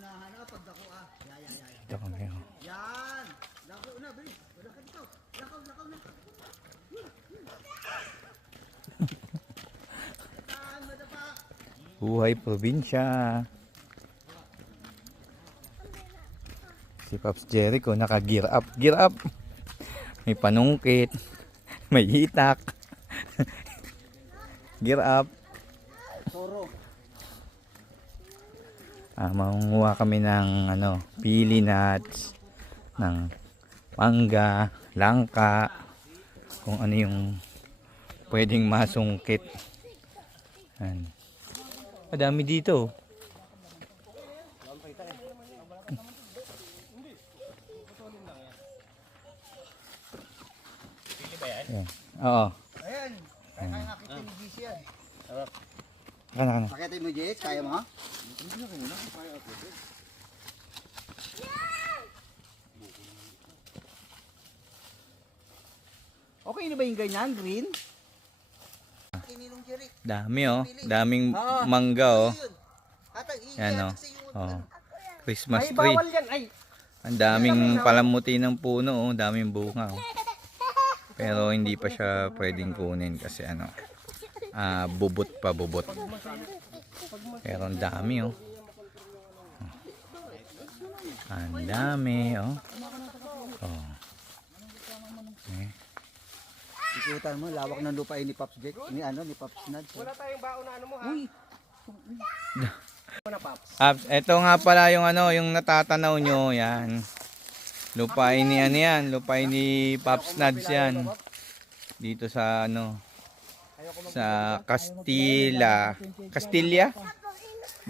unahan na pag dako ah. Yan. Ito kami. Oh. Yan. Dako na, bilis. Wala ka dito. Lakaw na. Madapa. Buhay probinsya. Si Pops Jericho naka-gear up. Gear up. May panungkit. May hitak. Gear up. Toro. Mangunguha kami ng pili nuts, ng mangga, langka, kung ano yung pwedeng masungkit. Yan. Madami dito. Yan. Oo. Ayan. Kaya nakita ni GC yan. Kana. Pakita mo GC, kaya mo? Okay na ba yung ganyan, green? Kininong Jerry. Dami oh. Daming mangga oh. Yan oh. Oh. Christmas Ay, tree. bawal yan. Ay. Ang daming palamuti ng puno oh. Daming bunga oh. Pero hindi pa siya pwedeng kunin kasi bubot. Pero ang dami oh. Ang dami oh. Oh. Okay. Ikutan mo, lawak ng lupain ni Pops Jack. Ni Pops Nad. Wala tayong baon na mo ha. Uy. Pops, ito nga pala yung yung natatanaw nyo, yan. Lupain ni lupain ni Pops Nads yan. Dito sa sa Castilla.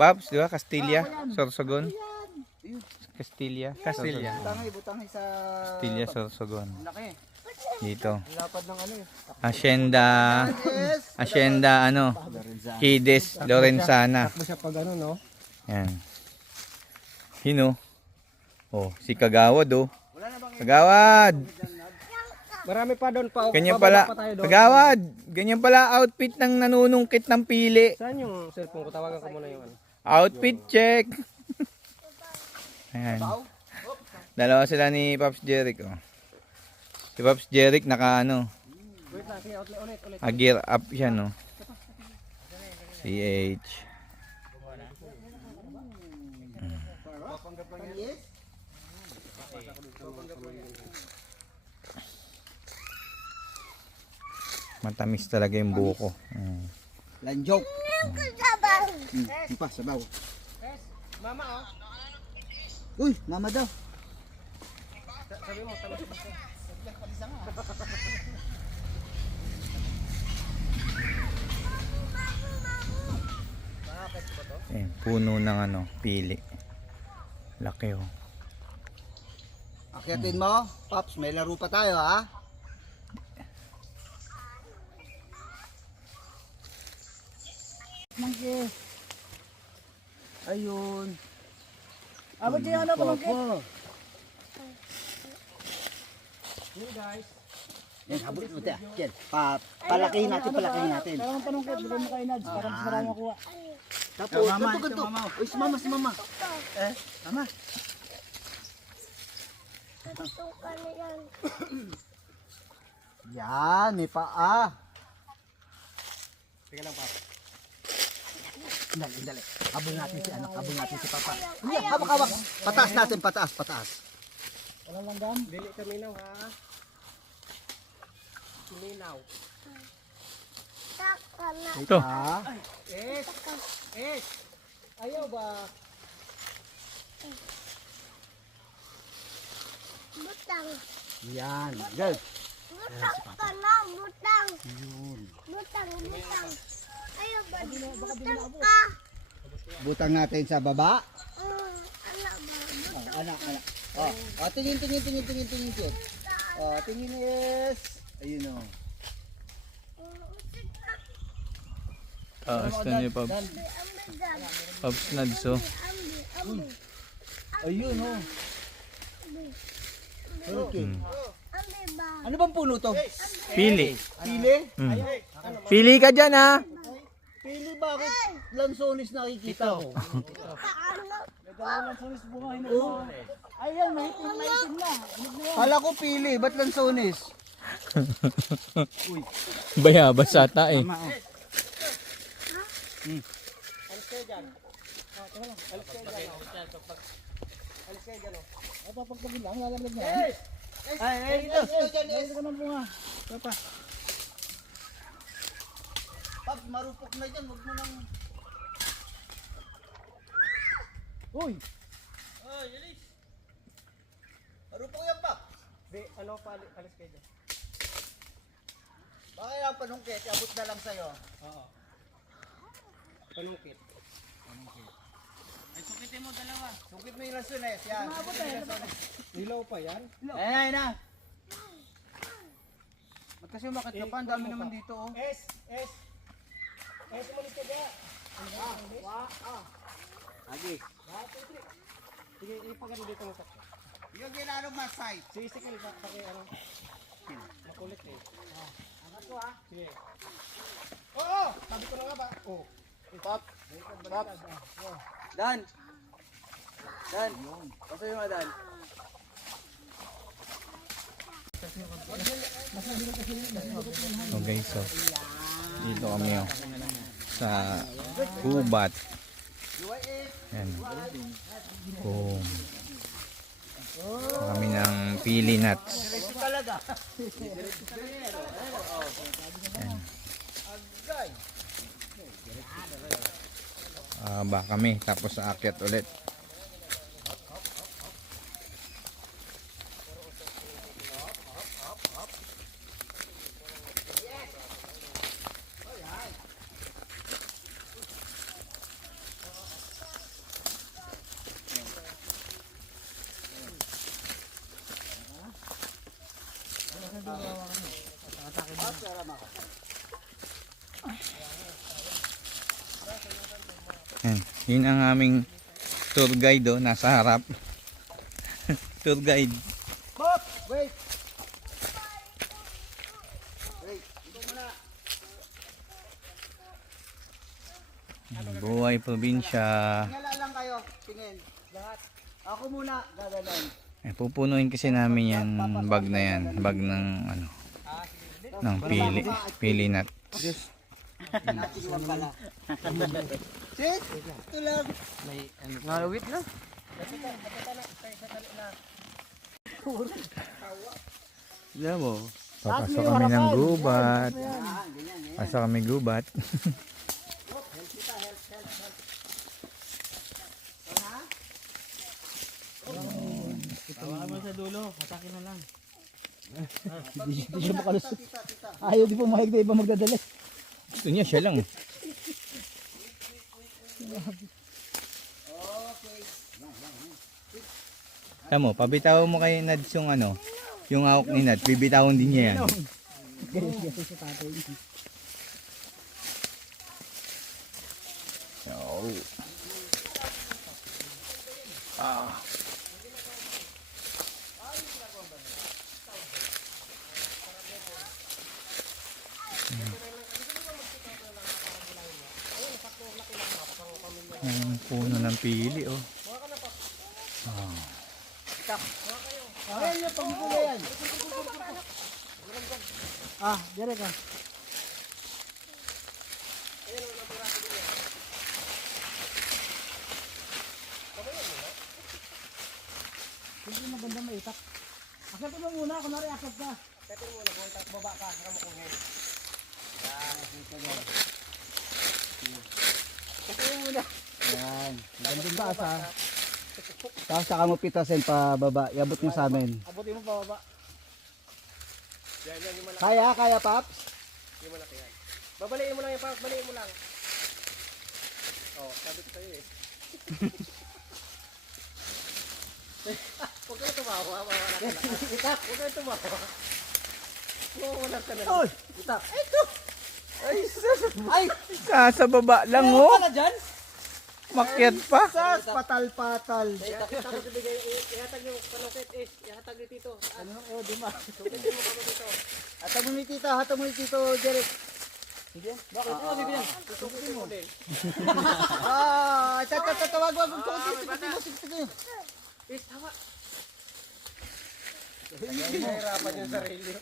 Pops, di ba? Castilla, Sorsogon. Castilla. Butangay sa... Castilla, Sorsogon. Laki. Dito. Lapad ng Hacienda, Kides, Lorenzana. Takbo siya pag no? Yan. Sino? Oh, si Kagawad oh. Kagawad! Marami pa doon pa. Ganyan pala. Kagawad! Ganyan pala outfit ng nanunungkit ng pili. Saan yung cellphone ko? Tawagan ko muna yung Outfit check! Ayan. Dalawa sila ni Pops Jericho. Si Pops Jericho naka Wait lang, sige, ulit. gear up siya no. CH. Matamis talaga yung buko. Lanjok. Sabaw. Mama Uy, mama daw. Sabi mo, tamis mo. Puno ng pili. Laki oh. Akyatin mo, Pops, may laro pa tayo ha. Mangke. Ayun. Abot siya pa mangke. Hey guys. Yan, habot mo tayo. Yan, palakihin natin. Parang panungkit, bigay mo kay Nads, parang sarang makuha. Tapos, ganito. Uy, si mama. Mama. Yan, may paa. Sige lang, Papa. Dali. Habol natin si Papa. Hawak. Pataas natin, pataas. Walang langgam? Dili kami now ha. Minaw. Ito. Es. Ayaw ba? Butang. Yan, girl. Butang ka na, butang. Yun. Butang. Ayaw ba? Butang ka. Butang natin sa baba. Anak ba? Anak. Tingin. Tingin yes. Ayun o. Taas na ni Pops. Pops Nads oh. Ayun o. Okay. ba? Ano bang puno to? Pili. Pili? Pili ka dyan ha. Pili bakit lansones nakikita ko? Dalawa lang sunis bunga, hinog mo. Ayan, maitim na. Hinog mo. Kala ko pili, ba't lansones? Bayabas ata eh. Tama, oh. Alis kayo dyan. Alis kayo dyan. Alis kayo dyan. Ay, papagpagin lang, lalaglag na. Ay, ito. Lalaglag ka ng bunga. Papa. Pag marupok na dyan, huwag mo nang... Uy! Marupok yan, Pak. Ano pa, alis kayo dyan. Baka yung panungkit, abot na lang sa'yo. Oo. Panungkit. Sungkit mo yung lansones, yan. Ilaw pa yan? Ayun na. Ba't kasi umakit ka pa? Ang dami naman dito, oh. S! Umalis ka ba? Agi. Sige, ipagano dito mo sakto. Yung ginano masay. Sisikal pa kay ano. Makulit eh. Angat ko ha. Sige. Oo! Sabi ko na nga ba? Oo. Pop. Pop. Dan. Dan. Basta yung Dan. So guys, so dito kami oh, sa gubat. Yan. Boom. Kami ng pili nuts. Yan. Ba kami tapos aakyat ulit. Yan. Yun ang aming tour guide oh, nasa harap. Tour guide. Pop! Wait! Wait, ito muna. Buhay probinsya. Tingala lang kayo, tingin. Lahat. Ako muna, gaganon. Eh, pupunuin kasi namin yan bag na yan. Bag ng ano. Ng pili. Pili nut. Natin lang pala. Sis, ito lang. Ngalawit na. Alam mo. Papasok kami ng gubat. Pasok kami gubat. Tawa mo sa dulo, atakin na lang. Hindi siya makalusot. Ayaw di pumayag na iba magdadala. Gusto niya, siya lang. Tamo, pabitaw mo kay Nads yung ano, yung hawak ni Nads, bibitawon din niya yan. Oh. Ang puno ng pili, oh. Ayan yung pagpula yan. Dire ka. Hindi maganda maitak. Akapin mo muna, kunwari akap ka. Akapin mo muna, baba ka, saka mo kuhin. Akapin mo muna. Yan. Gandun taas ha. Tapos saka mo pitasin pa baba. Iabot mo sa amin. Abutin mo pa baba. Kaya, kaya Paps? Yung malaki yan. Babaliin mo lang yung Paps, baliin mo lang. Oh, sabi ko sa'yo eh. Huwag kayo tumawa, mawala ka na. Huwag kayo tumawa. Mawala ka na. Oy! Itak. Ito! Ay, sus! Ay! Sa baba lang, oh. Ano dyan? Makyat pa. Sas! Patal-patal. Tapos ibigay, ihatag yung panukit eh. Ihatag ni Tito. Ano? Oh, di ma. Sukitin mo kamo dito. Hatag mo ni Tito, hatag mo ni Tito, Jeric. Sige. Bakit? Sige yan. Tutukutin mo din. Tatawag wag sige. Is, hawa. Nahihirapan yung sarili.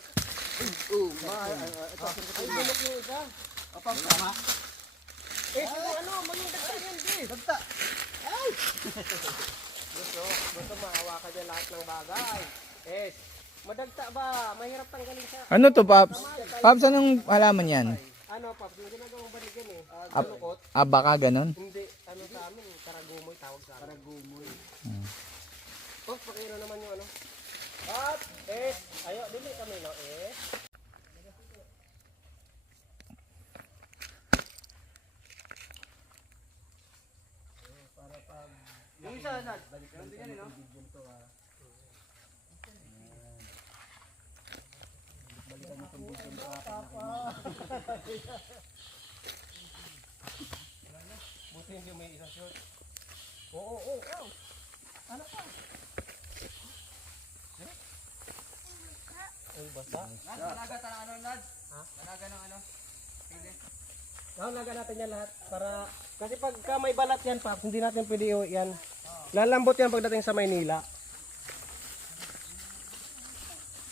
Ay, manok yung isa. Apa sama? Manungdagta yan, Bis. Dagta. Gusto mahawakan niya lahat ng bagay. Yes. Madagta ba? Mahirap tanggalin sa... Ano to, Paps? Paps, anong halaman yan? Ano, Paps? Yung ginagawang balikan eh. Ab- baka ganon? Hindi, ano sa amin, karagumoy tawag sa amin. Karagumoy. Paps, pakira naman yung ano. Paps! Es! Ayo, dili kami, no? Es! Yung isa na. Ganun din yan, no? Buti hindi may isang short. Oo. Ano pa? Ay, basta. Nanaga ng ano, Nad? Ha? Nanaga ng ano? Naga natin yan lahat para kasi pagka may balat yan, Paps, hindi natin pwede yan. Lalambot yan pagdating sa Maynila.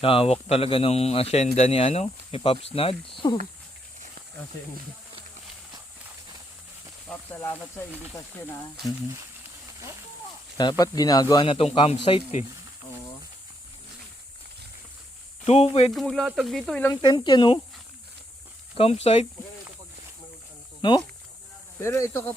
Hawak talaga nung asyenda ni ano, ni Pops Nads. Kasi Pap, salamat sa invitation, ha? Mhm. Dapat ginagawa na tong campsite eh. Oo. Pwede ka maglatag dito, ilang tent yan oh. Campsite. No? Pero ito kapag